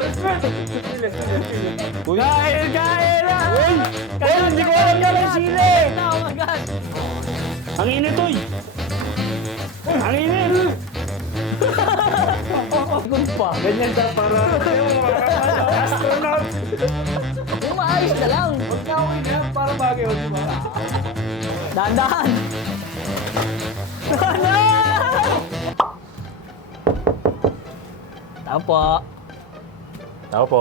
Uy! Kain na! Uy! Kaya hindi ko alam na ng sili! Oh my God! Ang init, uy! Ang init! Good pa. Ganyan ka para astronaut! Yung maayos na lang. Huwag na ako ganyan para bagay, di ba? Dahan-dahan. Ano? Tao po. Tao po.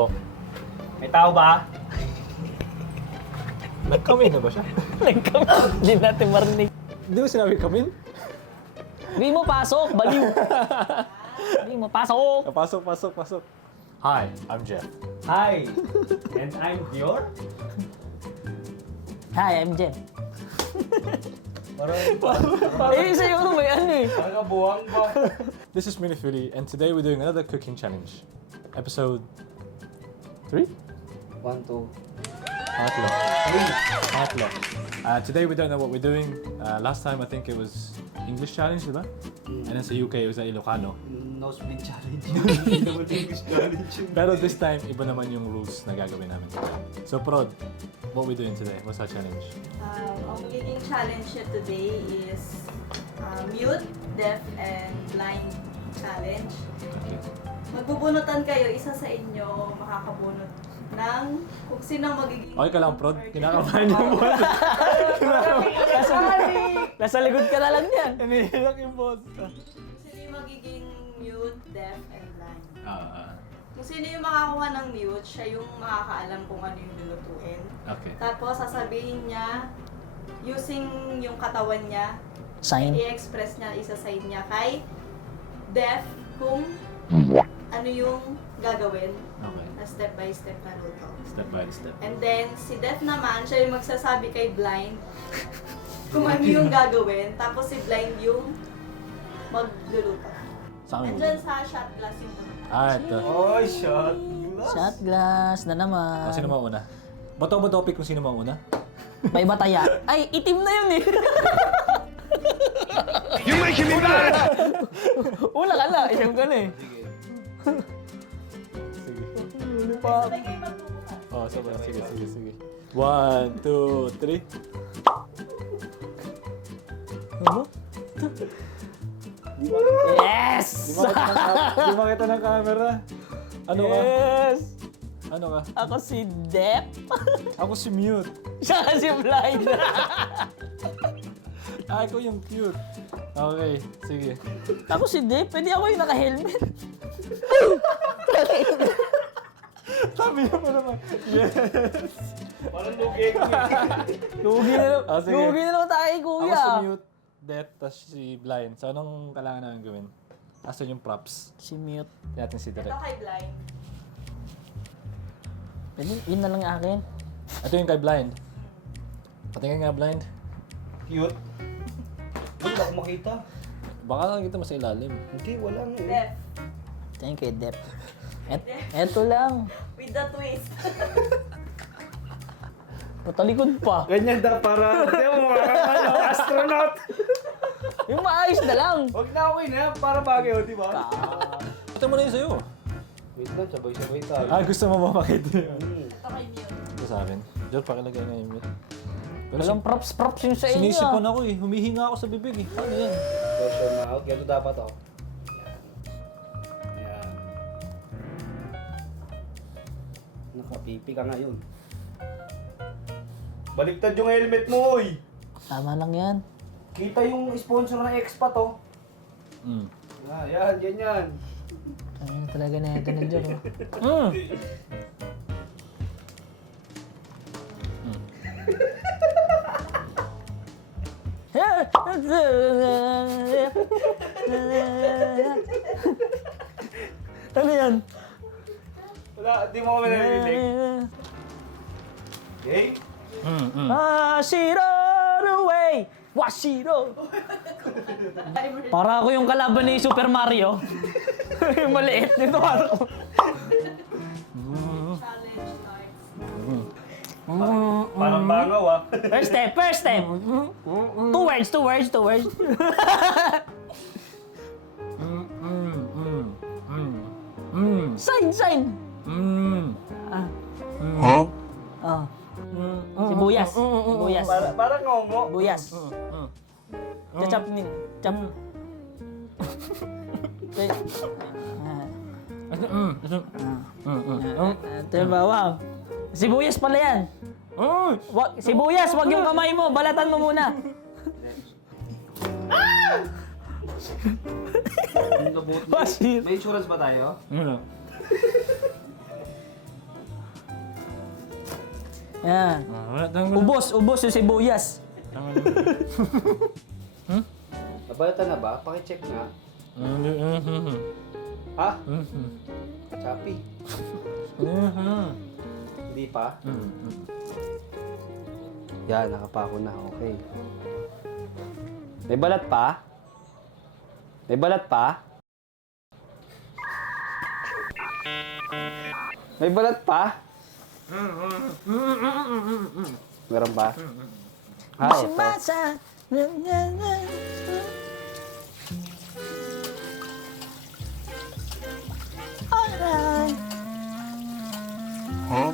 May tao ba? Nag-come na ba siya? Hindi natin marinig. Hindi mo sinabi come in? Hindi mo pasok, baliw. Hindi mo pasok. Pasok. Hi, I'm Jeff. Hi, and I'm Dior. Hi, I'm Jen. Parang Eh, sa'yo may ano eh. kabuwang ba? This is Minifili, and today we're doing another cooking challenge. Episode 3? 1, 2, Pangatlo. Today we don't know what we're doing. Last time I think it was English challenge, diba? And then sa UK it was Ilocano. no split challenge. Hindi naman English challenge. Pero this time, iba naman yung rules na gagawin namin today. So Prod, what we doing today? What's our challenge? Ang magiging challenge niya today is mute, deaf, and blind challenge. Okay. Magbubunutan kayo, isa sa inyo makakabunot ng kung sino magiging... Okay ka lang, Prod? Kinakabahan yung boss. Nasa likod ka na lang yan. Inihiyak yung boss. Sino yung magiging mute, deaf, and blind. Ah, Kung sino yung makakuha ng mute, siya yung makakaalam kung ano yung lulutuin. okay. Tapos sasabihin niya, using yung katawan niya, Sign. i-express niya, isa-sign niya kay deaf kung ano yung gagawin Okay. na step by step na luto. Step by step. And then, si deaf naman, siya yung magsasabi kay blind kung ano yung gagawin. Tapos si blind yung magluluto. Sa amin. Andyan sa shot glass yung puno. Ito. Oh, shot. Shot glass na naman. O, sino mauna? Bato ba topic kung sino mauna? May bataya. Ay, itim na yun eh. You're making me mad! Una ka na. Isang ka na eh. Sige. Sabay kayo magbubukas. Oh, sige. 1, 2, 3. Ano? Yes! Di makita ng camera. Ano ka? Yes! Ano ka? Ako si Depp. Ako si Mute. Siya kasi blind. Ako yung cute. Okay, sige. Ako si Depp. Pwede ako yung naka-helmet. Sabi niya pa naman. Yes! Parang lugig. Lugi na naman. Ah, sige. Lugi na naman tayo, Ako kuya. si Mute, Deaf, tapos si Blind. So, anong kailangan namin gawin? Asan yung props? Si Mute. Tingnan natin si Ito Direk. kay blind. Pwede, yun na lang yung akin. Ito yung kay Blind. Patingin nga, Blind. Cute. Hindi ako makita. Baka nakikita mo sa ilalim. Hindi, wala nga eh. Deaf. Thank you, Depp. Eto lang. With the twist. Patalikod pa. Ganyan daw para, hindi mo astronaut. Yung maayos na lang. Huwag na ako na, para bagay, di ba? Ito mo na yun sa'yo. Wait lang, sabay-sabay tayo. Gusto mo ba makita yun? Ito kay mute. Ito sa akin. Diyan, pakilagay na yung mute. Pero Walang props yung sa inyo. sinisipon ako eh. Humihinga ako sa bibig eh. Ano yan? Version na out, ganito dapat oh. Yan. Nakapipi ka ngayon. Baliktad yung helmet mo, oy! Tama lang yan. Kita yung sponsor ng expat, oh. Mm. Yan, ganyan. Ayun talaga na ito na dyan. Ano yan? Wala, di mo kami narinig. Okay? Shiro away! Washiro! Para ako yung kalaban ni Super Mario. Yung maliit nito ako. Challenge starts. Parang bangaw, ah. First step. Two words. Sign. Ah. Huh? Oh. Sibuyas. Sibuyas. Parang ngongo. Sibuyas. Chachap nin. Chap. Ito yung bawang. Sibuyas pala yan. Sibuyas, wag yung kamay mo. Balatan mo muna. Basit. May insurance ba tayo? Yan. Ubos yung sibuyas. Nabalatan na ba? Pakicheck nga. Ha? Choppy. Hindi pa? Yan, nakapako na. Okay. May balat pa? May balat pa? May balat pa? Meron pa? Ah, ito. Masa. Alright. Huh?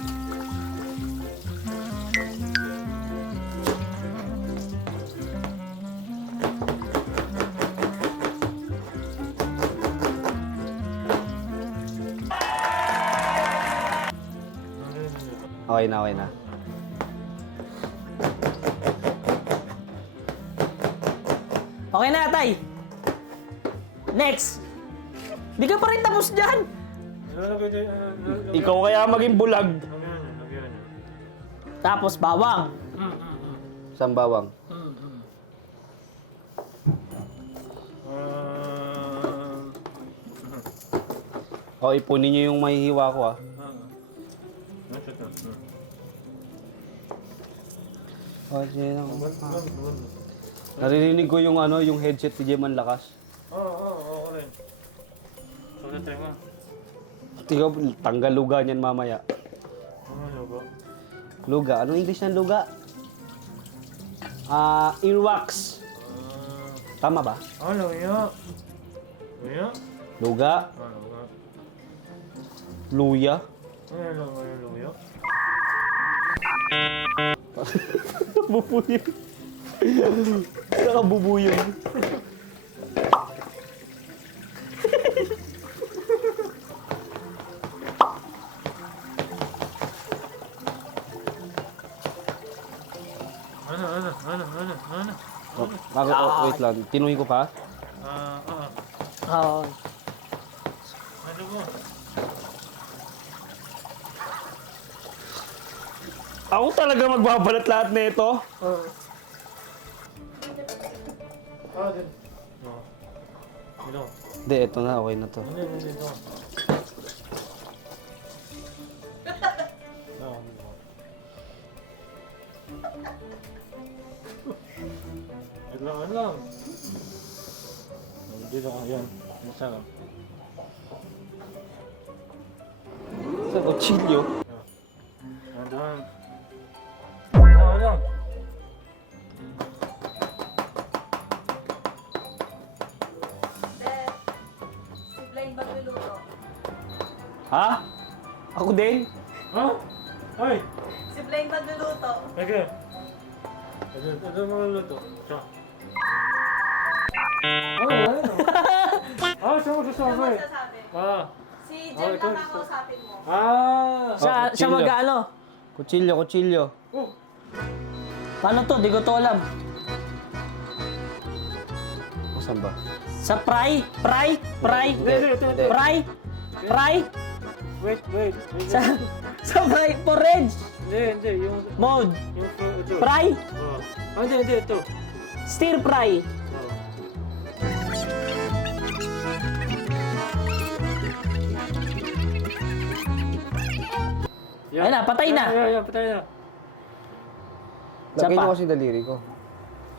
Okay na, okay na. Okay na, tay. Next. Di ka pa rin tapos dyan. Ikaw kaya maging bulag. Tapos bawang. Isang bawang. O, ipunin niyo yung mahihiwa ko ah. Naririnig ko yung ano, yung headset ni Jeman Lakas. Oo, rin. So, tenga. Ikaw, tanggal luga niyan mamaya. Logo. Luga? Anong English ng luga? Earwax. Tama ba? Luya. Luya? Luga? Luya. Luya? Luya. Bubuyin. Nakabubuyin. Wait lang. Tinuhin ko pa. Oo. Ako talaga magbabalat lahat na ito. Din. Ito. Hindi, ito na. Okay na to. Hindi. Ito. Ano lang. Dito ka, yan. Masarap. Sa kutsilyo. Doon. Ano lang. Si Blind magluluto. Ha? Ako din? Ha? Ay! Si Blind magluluto. Okay. Ito mga luto. Ito. Siya Ano magsasabi. magsasabi? Si Oh, Jem ikaw, lang kakausapin mo. Siya kutsilyo. mag-ano? Kutsilyo, kutsilyo. Paano to? Di ko to alam. Saan ba? Sa fry? Hindi. Wait. Sa fry porridge. Hindi. Yung Mode. ito. Fry. Hindi. Ito. Stir fry. Ayun na, patay na. Yan, patay na. Lagay pa. niyo kasi daliri ko.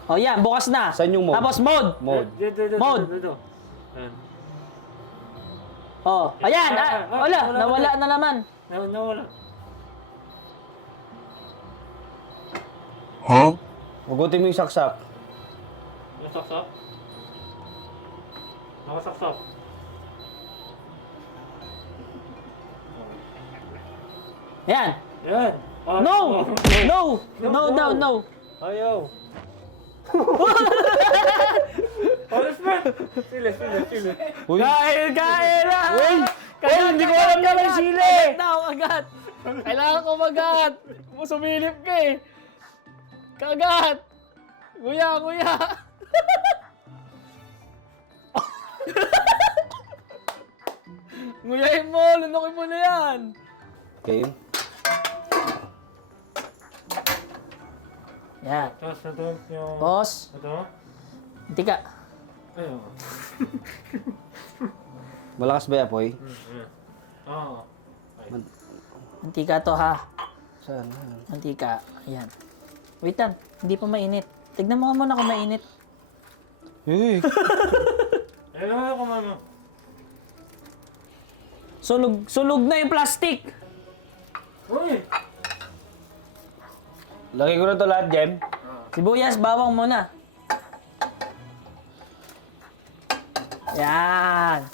O yan, bukas na. Saan yung mode? Tapos mode. Mode. Mode. Dito. Ayan. Oh, ayan. Wala, nawala na naman. Nawala. Huh? Hugutin mo yung saksak. Nasaksak? Nakasaksak. Yan. Yan. Ah, No! No! No, no, no. Ayaw. Alis man. Sile. Uy, Kain na! Uy! Uy, hindi ko alam na may sili! Kagat na ako, kagat! Kailangan ko magat! Sumilip ka eh! Kagat! Kuya! Nguyain mo! Lunukin mo na yan! game. Yan. Tapos ito yung... Boss, Ito? hindi ka. Ayaw. Malakas ba yung apoy? Oo. Mantika to ha. Saan? Mantika. Ayan. Wait lang. Hindi pa mainit. Tignan mo nga muna kung mainit. Eh, Ayaw ako mama. Sunog na yung plastic. Uy! lagay ko na to lahat, Jem. Sibuyas, bawang muna. Yan.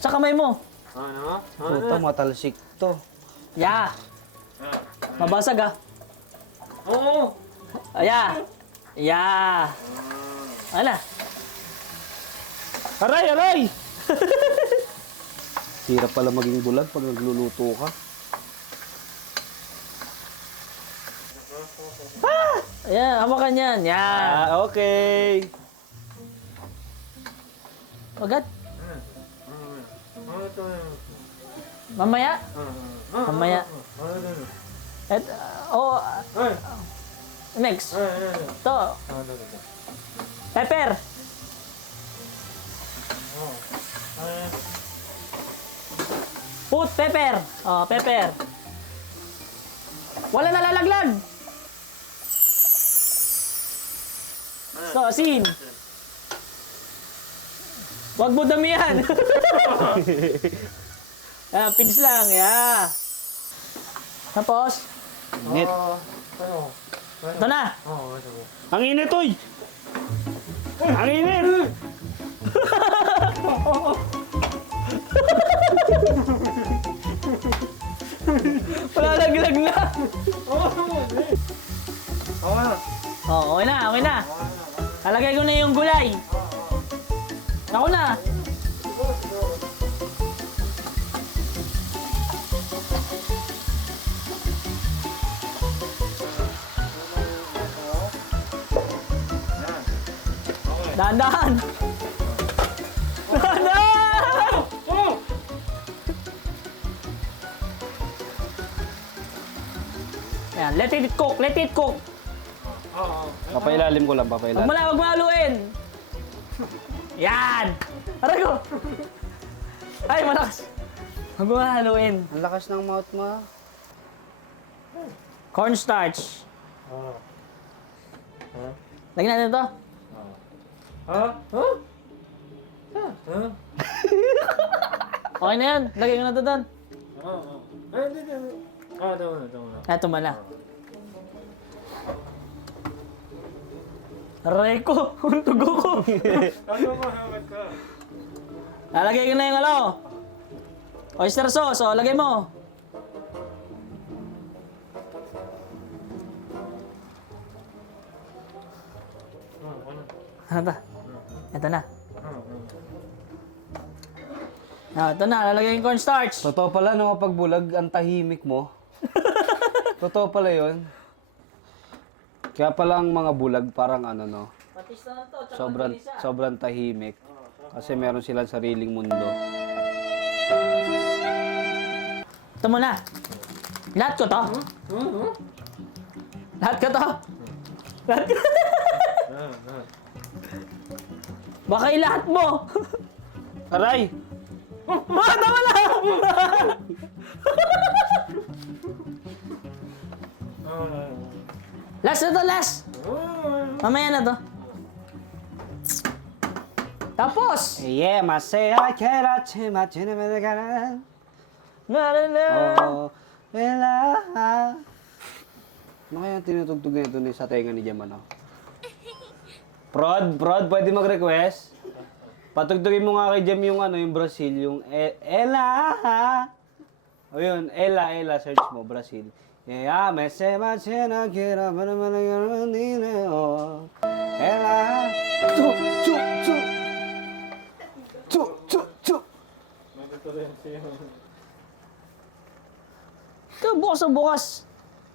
Sa kamay mo. Ano? Puta, matalsik to. Ya. Mabasag ah. Oo! Aya. Ya. Ala. Aray! Hirap pala maging bulag pag nagluluto ka. Ayan, hawakan yan. Yan. Okay. Agad. Ano ito yung... Mamaya. Mamaya. Ano ito yung... Et, oh, Ay! next. Ay! To. Ano ito? Pepper. Ay! Put pepper. Oh, pepper. Wala nalalaglag. So, asin. Wag mo damihan. Pinch lang, yeah. Tapos, Init. Tayo. ito na. Oo, ito po. Ang init, oy! Ang init! Palalaglag na. Oo na. Oh, okay na, okay na. Lalagay ko na yung gulay. Ako na. Dahan-dahan. Dahan-dahan. Oh! Ayan, let it cook, let it cook. Oo. Papailalim ko lang, Wag papailalim. mo haluin. Yan. Aray ko. Ay, malakas. Wag mo haluin. Ang lakas ng mouth mo. Cornstarch. Oo. Lagyan natin ito. Ha? Huh? Huh? Okay na yan. Lagay ko na ito doon. Oo. Ay, hindi. Ah, ito na. Ito mala. Aray ko. Ang tugo ko. Ano ba? Hawat ka. Lalagay ko na yung oyster sauce. O, lagay mo. Ano ba? Ito na. Ito na. Lalagay yung cornstarch. Totoo pala, no, kapag bulag, ang tahimik mo. Totoo pala yun. Kaya pala ang mga bulag parang ano, no, Patis na to. sobrang tahimik. Kasi meron silang sariling mundo. Ito muna. Lahat ko to. Lahat ko to. Lahat ko. Baka ilahat mo. Aray! Tama na. Last na to, last. Mamaya na to. Tapos. Yeah, masaya kera chima chine medagaran. Oh, ela. Ano kaya tinutugtog na ito sa tenga ni Jam, ano? Prod, pwede mag-request? Patugtugin mo nga kay Jam yung ano, yung Brazil, yung Ela. O yun, Ella, search mo, Brazil. Yeah, me se machina, quiero, Ella. Chu, chu, chu. Chu, chu, chu. Ikaw, bukas na bukas.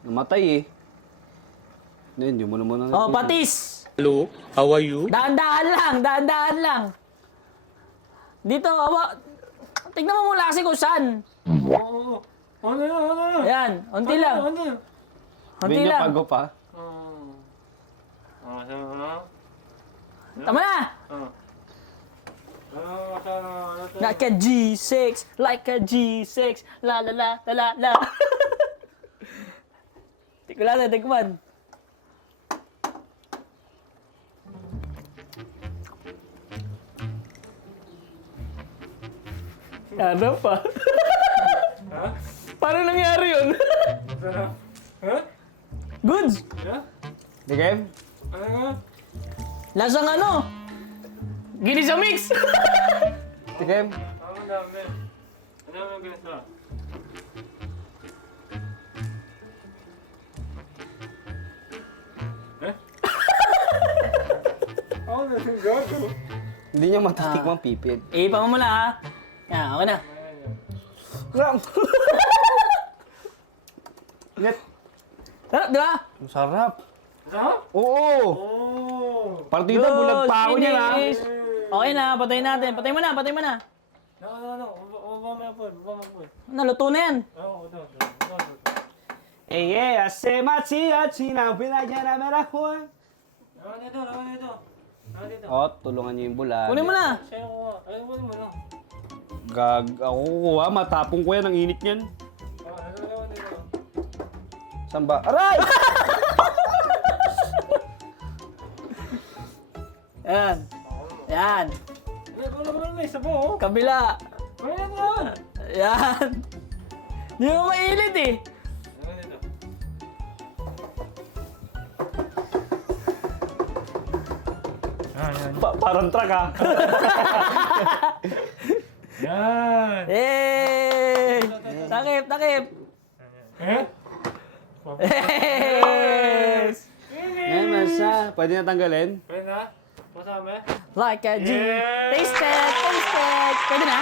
Namatay eh. Hindi mo naman Oh, patis! Hello, how are you? Daan-daan lang. Dito, tignan mo muna kasi kung saan. Oo. Ano na? Ayan, unti lang. Ano? Unti Hindi lang. pago pa. Tama na! Like a G6, like a G6, la la la la la la. Tikman. Ano pa? Ha? Paano nangyari yun? Ha? Goods! Ha? Sige? Ano nga? Lasang ano? Ginisa mix! Sige? Ang dami. Ano ang ganito? Ako na yung gago. Hindi niya matatikmang pipit. Ipa mo muna ha. Yan, okay na. Lang! Net! Sarap, di ba? Ang sarap. Sarap? Oo! Oh! Partida, bulag pa ako niyan ha. finish. Okay na, patayin natin. Patay mo na. No. Baba mo po. Naluto na yan. Oo, ito. Eh, yeah, se machia, china, pinagyan na merakon. Naman dito. Oh, tulungan niyo yung bulag. Kunin mo na. Sa'yo ko. Ay, wala mo lang. Ako kukuha, matapong ko yan, ang init niyan. Naman dito. Saan ba? Aray! Yan. Yan. Wala may sabo. Kabila. Ayan yan. Yan. Di mo mainit eh. Naman dito. Parang truck ha. Yan. Yay! Takip. Eh? Yes! Ngayon, masa. Pwede na tanggalin? Pwede na? Masama? Like a G. Yeah! Tasted. Pwede na?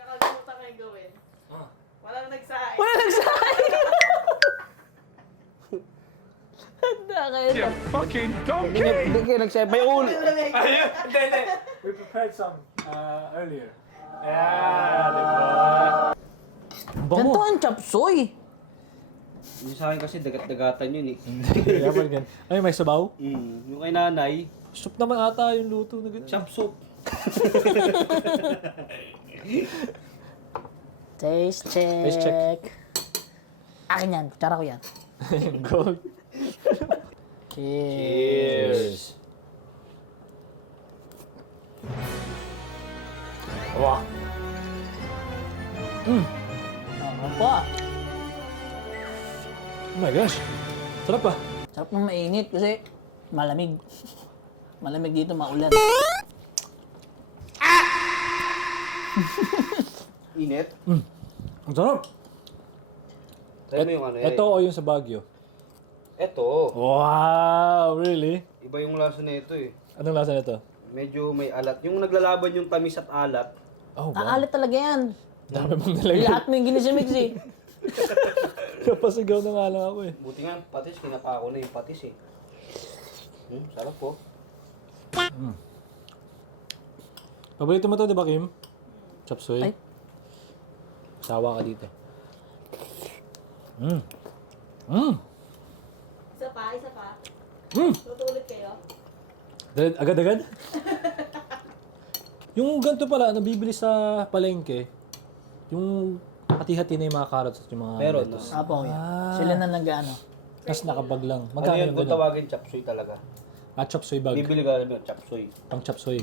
Nakalimutan ko yung gawin. Walang nagsahin. Wala nagsahin. Handa kayo. Hindi kayo nagsepay ulo. Ayun! Hindi. We prepared some earlier. Yeah, di ba? Ganito ang chop suey. Yung sa akin kasi dagat-dagatan yun eh. Kaya pa rin. Ay, may sabaw? Yung kay nanay, Soup naman ata yung luto na ganun. chop soup. Taste check. Taste check. Akin yan. Kutsara ko yan. Gold. Cheers. Wow. Ano pa? Oh my gosh. Sarap ah. Sarap ng mainit kasi malamig. Malamig dito, maulan. Init. Ang sarap. Try mo yung ano Ito o yung sa Baguio? Ito. Wow, really? Iba yung lasa na ito eh. Anong lasa nito? Medyo may alat. Yung naglalaban yung tamis at alat. Oh, wow. Aalit talaga yan. Dami mong nilagay. Lahat mo yung ginisimix eh. Kapasigaw na nga lang ako eh. Buti nga, patis, kinaka ko na yung patis eh. Sarap po. Paborito mo to, di ba, Kim? Chop suey? Ay. Sawa ka dito. Isa pa. Mm. Tutulit kayo. Agad-agad? Yung ganito pala, nabibili sa palengke, yung hati-hati na yung mga carrots at yung mga Meron, lettuce. Apo, sila na nag-ano. Tapos nakabag lang. Ano Magkano yun yung kung ganun? tawagin chop suey talaga? Chop suey bag. Bibili ka namin yung chop suey. Pang chop suey.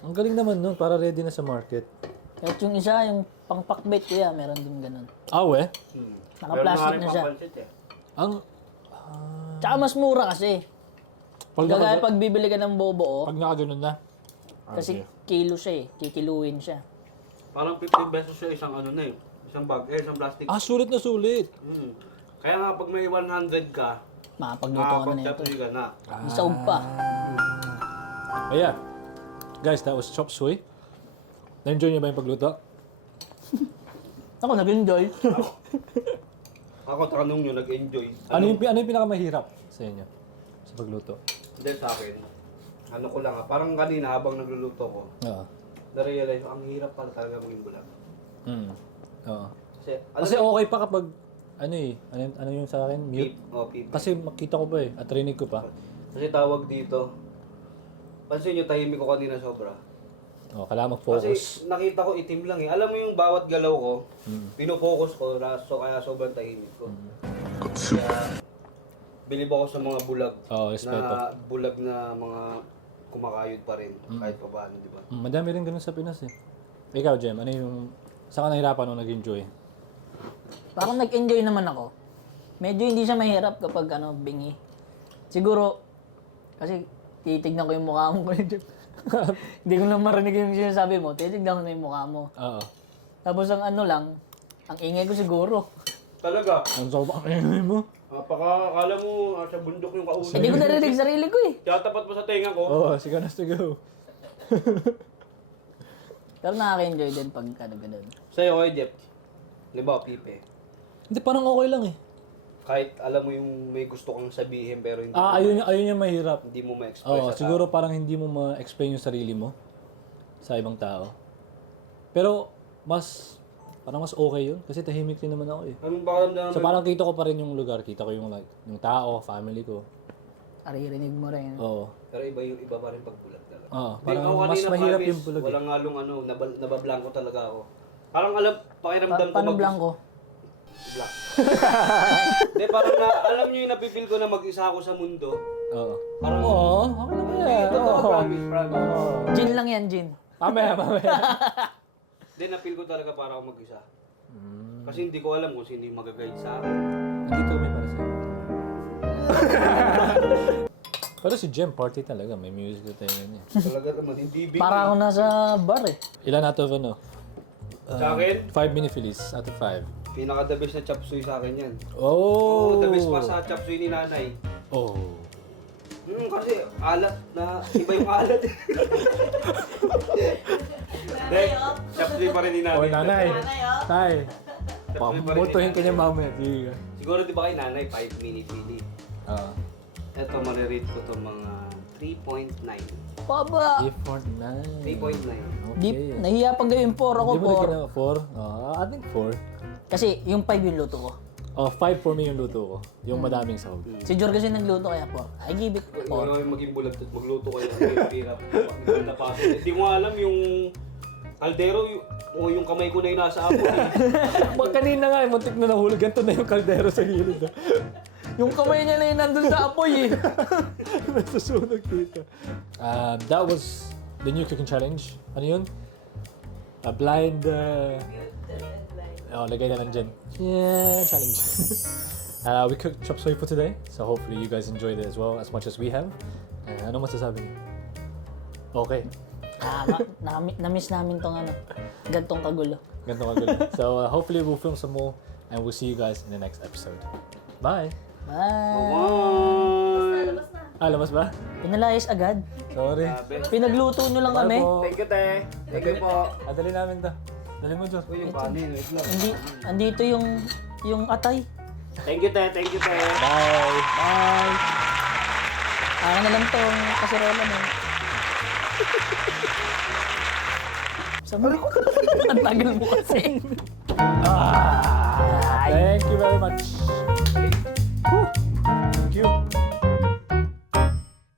Ang galing naman nun, para ready na sa market. At yung isa, yung pang-pakbet kuya, meron din ganun. We? Naka-plastic na siya. Ang... Tsaka mas mura kasi. Pag, Gagaya pag bibili ka ng bobo, pag nakaganon na. Kasi kilo siya eh. Kikiluin siya. Parang 15 pesos siya isang ano na eh. Isang bag, isang plastic. Sulit na sulit. Kaya nga pag may 100 ka, Makapagluto ka na nito. makakapag-chapsuy ka na. Isaog pa. But yeah, guys, that was chop suey. Na-enjoy niyo ba yung pagluto? Ako nag-enjoy. Ako tanong nyo, nag-enjoy. Ano yung pinakamahirap sa inyo sa pagluto? Hindi sa akin. Ano ko lang parang kanina habang nagluluto ko, Oo. na-realize ang hirap pala talaga maging bulag. Oo. Kasi, Kasi okay pa kapag ano yung sa akin? Mute? Peep. Kasi makita ko pa eh, at rinig ko pa. Kasi tawag dito, pansin nyo, tahimik ko kanina sobra. Kailangan Kasi mag-focus. nakita ko itim lang eh. Alam mo yung bawat galaw ko, pinofocus ko, kaya sobrang tahimik ko. Kaya, bilib ako sa mga bulag. Respeto. Na bulag na mga kumakayod pa rin, kahit pa paano, di ba? Madami rin ganun sa Pinas eh. Ikaw, Jem, ano yung... Saan ka nahirapan nung nag-enjoy? Parang nag-enjoy naman ako. Medyo hindi siya mahirap kapag bingi. Siguro, kasi titignan ko yung mukha mo. Hindi ko lang marinig yung sinasabi mo. Titignan ko na yung mukha mo. Oo. Tapos ang ang ingay ko siguro. Talaga, Ang sobrang ingay mo. akala mo sa bundok yung kausap. Hindi ko narinig sarili ko eh. Kaya tapat mo sa tenga ko. Sigaw na sigaw. Pero nakaka-enjoy din pag ganun. Sa'yo, okay, Jeff. Halimbawa, Pipe. Hindi, parang okay lang eh. Kahit alam mo yung may gusto kang sabihin pero hindi, Ayun yung mahirap. hindi mo ma-express sa Siguro parang hindi mo ma-explain yung sarili mo sa ibang tao. Pero parang mas okay yun kasi tahimik din naman ako eh. tao. Anong pakiramdam So parang kita ko pa rin yung lugar, kita ko yung yung tao, family ko. Aririnig mo rin. Oo. Pero iba pa rin pag bulag talaga. Parang Ako mas kanina, mahirap promise, yung bulag. Walang halong nabablanko talaga ako. Parang pakiramdam ko Paano blanco? Black. Hindi, parang alam nyo yung napipil ko na mag-isa ako sa mundo. Oo. Parang, Okay naman yan. totoo, promise. Gin lang yan, gin. Mamaya. Hindi, napil ko talaga para ako mag-isa. Kasi hindi ko alam kung sino yung mag-guide sa akin. Nandito kami para sa'yo. Pero si Jem, party talaga. May music na tayo niya. Talaga naman, hindi big. Para ako nasa bar eh. Ilan out of Sa akin, 5 mini Phillies out of 5. pinaka-the best na chop suey sa akin yan. Oh! The best pa sa chop suey ni nanay. Oh. Kasi alat na, iba yung alat. Nanay, oh. Chop suey pa rin ni nanay. Nanay. Nanay, oh. Tay. Chop suey pa rin ni Pamutuhin ka nanay. niya mamaya. Sige. Siguro di ba kay nanay, 5 mini Philly. Ito, marirate ko to mga 3.9. Baba! 3.9. 3.9. Di, nahiya pag gawin 4 ako, Hindi mo 4. na 4? I think 4. Kasi yung 5 yung luto ko. 5 for me yung luto ko. Yung madaming sahog. Si Jor kasi nagluto kaya 4. I give it 4. Wala kayong maging bulag at magluto kayo ng hirap. Hindi ko alam yung kaldero o yung kamay ko na yung nasa apo. Pag kanina nga, muntik na nahulog. Ganito na yung kaldero sa gilid. Yung kamay niya na yun nandun sa apoy eh. Nasusunog dito. That was the new cooking challenge. Ano yun? A blind... lagay na lang dyan. Yeah, challenge. We cooked chop suey for today. So hopefully you guys enjoyed it as well as much as we have. Ano masasabi niyo? Okay. Na-miss namin tong gantong kagulo. Ganito kagulo. So hopefully we'll film some more and we'll see you guys in the next episode. Bye! Bye! Labas na. Labas ba? Pinalayas agad. Sorry. Pinagluto nyo lang kami. Thank you, te. Thank you po. Dali namin to. Dali mo, Diyos. Uy, yung kanin, wait lang. Andito yung atay. Thank you, te. Thank you, te. Bye! Bye! Akin na lang tong kaserola mo. Ang tagal mo kasi. Thank you very much.